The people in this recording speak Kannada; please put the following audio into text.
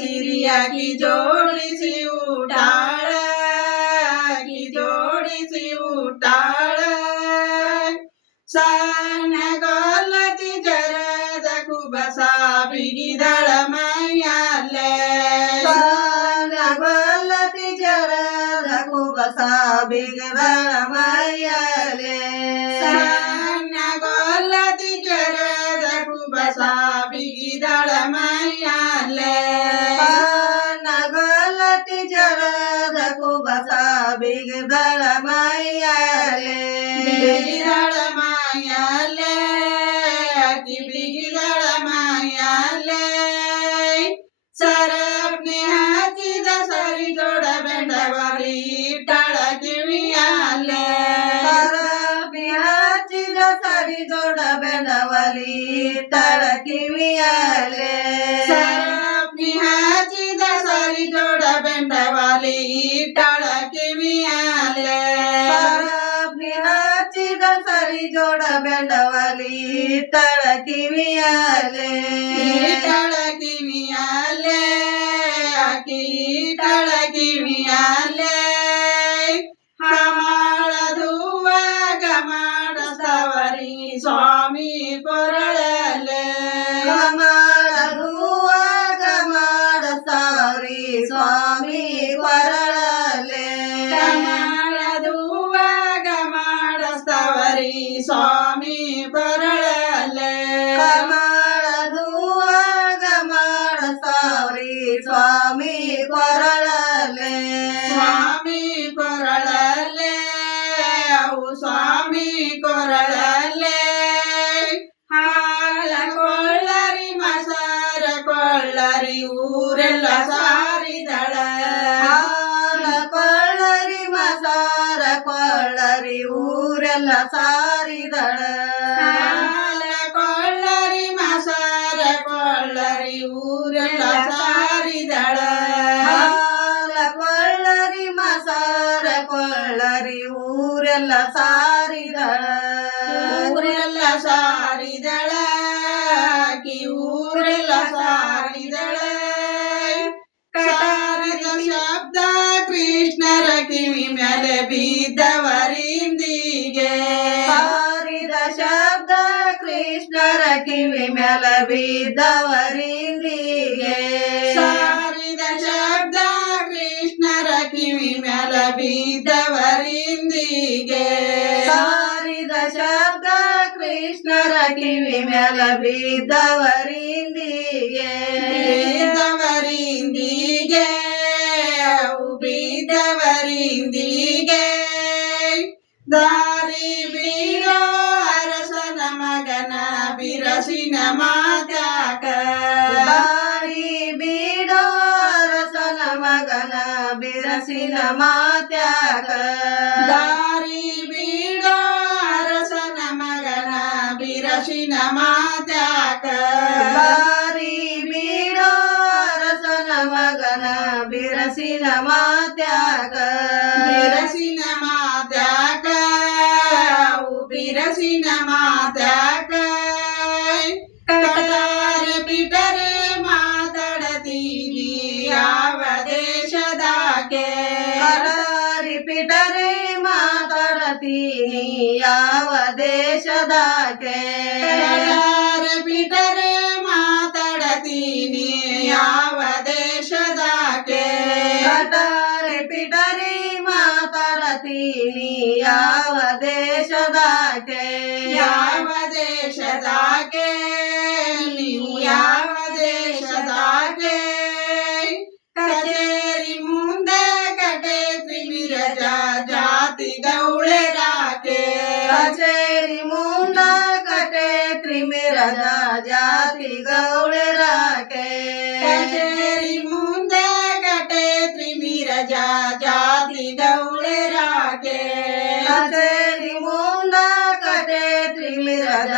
सिरिया की जोड़ी सी उठाड़ा की जोड़ी सी उठाड़ा सान गोलती जरद कुबसा बिगिदಳ मैयाले सान गोलती जरद कुबसा बिगिदळ मैयाले सान गोलती जरद कुबसा बिगिदळ मैयाले सान गोलती जरद कुबसा बिगिदळ मैयाले बिगिदळ मैयाले की बिगिदळ मैयाले सरपने हाची दसरी जोड बेंडवारी टाळ किवियाले सरपने दसरी जोड बेंडवाली टाळ किवियाले सरपने हाची दसरी जोड बेंडवाली टाळ किवियाले सरपने हाची दसरी जोड बेंडवाली टाळ किवियाले टाळ किवियाले की टाळ किवियाले हमाळ धुवा गमाड सवरी स्वामी कोरळले गमाड धुवा गमाड सावरी स्वामी परळले गमाड धुवा गमाड सवरी स्वामी कोरळले गमाड धुवा गमाड सावरी स्वामी परळले स्वामी कोरळले स्वामी कोरळले ಹಾಲ ಕೊಳ್ಳರಿ ಮಸಾರ ಕೊಳ್ಳರಿ ಊರೆಲ್ಲ ಸಾರಿದಳ ಹಾಲ ಕೊಳ್ಳರಿ ಮಸಾರ ಕೊಳ್ಳರಿ ಊರೆಲ್ಲ ಸಾರಿದಳ ಹಾಲ ಕೊಳ್ಳರಿ ಮಸಾರ ಕೊಳ್ಳರಿ ಊರೆಲ್ಲ ಸಾರಿದಳ ಹಾಲ ಕೊಳ್ಳರಿ ಮಸಾರ ಕೊಳ್ಳರಿ ಊರೆಲ್ಲ ಸಾರಿದಳ ಊರೆಲ್ಲ ಸಾರಿದಳ ಕಿ ಊರೆಲ್ಲ ಸಾರಿದಳ ಕಟಾರದ ಶಬ್ದ ಕೃಷ್ಣರ ಕಿವಿ ಮೇಲೆ ಬಿದ್ದವರಿಂದಿಗೆ ಸಾರಿದ ಶಬ್ದ ಕೃಷ್ಣರ ಕಿವಿ ಮ್ಯಾಲ ಬಿದ್ದವರಿಂದಿಗೆ ಸಾರಿದ ಶಬ್ದ ಕೃಷ್ಣರ ಕಿವಿ ಮ್ಯಾಲ ಬಿದ್ದವರಿಂದಿಗೆ ಸಾರಿದ ಶಬ್ದ ಕೃಷ್ಣರ ಕಿವಿ ಮ್ಯಾಲ ಬಿದ್ದವರಿಂದಿಗೆ ಬಿದ್ದವರಿಂದಿಗೆ ಬಿದ್ದವರಿಂದಿಗೆ ದಾರಿ ಬೀಳೋ ಅರಸನ ಮಗನ ಬಿರಸಿನ ಮಾತ್ಯಾಕ ದಾರಿ ಬೀಡೋ ಅರಸನ ಮಗನ ಬಿರಸಿನ ಮಾತ್ಯಾಕ ದಾರಿ ಬೀಳೋ ಅರಸನ ಮಗನ ಬಿರಸಿನ ಮಾತ್ಯಾಕ ದಾರಿ ಬೀಡೋ ಅರಸನ ಮಗನ ಬಿರಸಿನ ಮಾತ್ಯಾಕ ಬಿರಸಿನ ಮಾತ್ಯಾಕ ಬಿರಸಿನ ಮಾತ್ಯಾಕ ಕಟಾರೆ ಬಿಟರೆ ಮಾತಾಡತೀನಿ ಯಾವ ದೇಶದಾಕೆ ಕಟಾರಿ ಪಿಟರೆ ಮಾತಾಡತೀನಿ ಯಾವ ದೇಶದಾಕೆ ಕಟಾರೆ ಬಿಟರೆ ಮಾತಾಡತೀನಿ ಯಾವ ದೇಶದಾಕೆ ಕಟಾರಿ ಪಿಟರೆ ಮಾತಾಡತೀನಿ ಯಾವ ದೇಶದಾಕೆ ಯಾವ ದೇಶದಾಕೆ ನೀವು ಯಾವ ದೇಶದಾಕೆ ಕಚೇರಿ ಮುಂದೆ ಕಟೆ ತ್ರಿವಿರಜ ಜಾತಿ ಗೌಳೆರಾಕೆ ಕಚೇರಿ ಮುಂದ ಕಟೆ ತ್ರಿಮಿರದ ಜಾತಿ ಗೌಳೆರಾಕೆ ಕಚೇರಿ ಮುಂದೆ ಕಟೆ ತ್ರಿವಿರಜ ಜಾತಿ ಗೌಳೆರಾಕೆ ಕಚೇರಿ ಮುಂದ ಕಟೆ ತ್ರಿಮಿರದ